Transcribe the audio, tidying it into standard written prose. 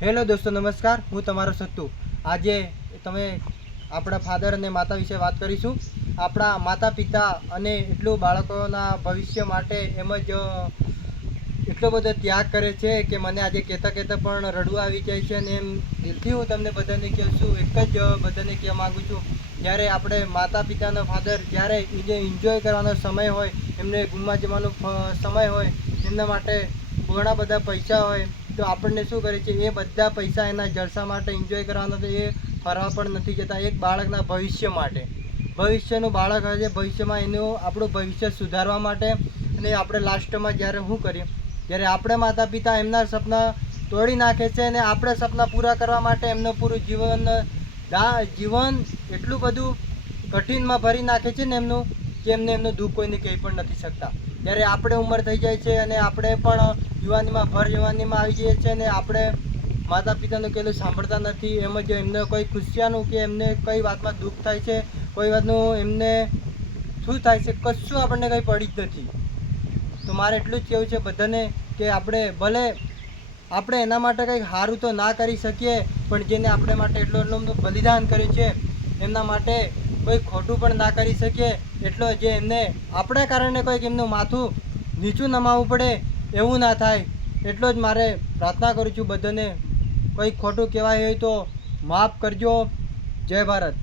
Hello દોસ્તો, નમસ્કાર. હું તમારો સત્તુ. આજે તમે આપણા ફાધર અને માતા વિશે વાત કરીશું. આપણા માતા પિતા અને એટલું બાળકોના ભવિષ્ય માટે એમ જ એટલો બધો ત્યાગ કરે છે કે મને આજે કહેતા પણ રડવું આવી જાય છે. અને એમ દિલથી હું તમને બધાને કહું છું, એક જ બધાને કહેવા માગું છું, જ્યારે આપણે માતા પિતાનો ફાધર જ્યારે જે એન્જોય કરવાનો સમય હોય, એમને ગુમવા જવાનો સમય હોય, એમના માટે ઘણા બધા પૈસા હોય, તો આપણને શું કરે છે, એ બધા પૈસા એના જલસા માટે એન્જોય કરવાના તો એ ફરવા પણ નથી જતા. એક બાળકના ભવિષ્ય માટે, ભવિષ્યનું બાળક હશે, ભવિષ્યમાં એનું આપણું ભવિષ્ય સુધારવા માટે. અને આપણે લાસ્ટમાં જ્યારે શું કરીએ, જ્યારે આપણે માતા પિતા એમના સપના તોડી નાખે છે અને આપણે સપના પૂરા કરવા માટે એમનું પૂરું જીવન એટલું બધું કઠિનમાં ભરી નાખે છે ને એમનું, કે એમનું દુઃખ કોઈને કહી પણ નથી શકતા. જ્યારે આપણે ઉંમર થઈ જાય છે અને આપણે પણ યુવાનીમાં ભર યુવાનીમાં આવી જઈએ છીએ અને આપણે માતા પિતાનું કહેલું સાંભળતા નથી. એમ જ એમને કોઈ ખુશિયાનું કે એમને કઈ વાતમાં દુઃખ થાય છે, કોઈ વાતનું એમને શું થાય છે, કશું આપણને કંઈ પડી જ નથી. તો મારે એટલું જ કહેવું છે બધાને કે આપણે ભલે આપણે એના માટે કંઈક સારું તો ના કરી શકીએ, પણ જેને આપણે માટે એટલું બલિદાન કર્યું છે, એમના માટે કોઈ ખોટું પણ ના કરી શકીએ. એટલો જે એમને આપણા કારણે કોઈક એમનું માથું નીચું નમાવવું પડે એવું ના થાય, એટલો જ મારે પ્રાર્થના કરું છું બધાને. કંઈક ખોટું કહેવાય હોય તો માફ કરજો. જય ભારત.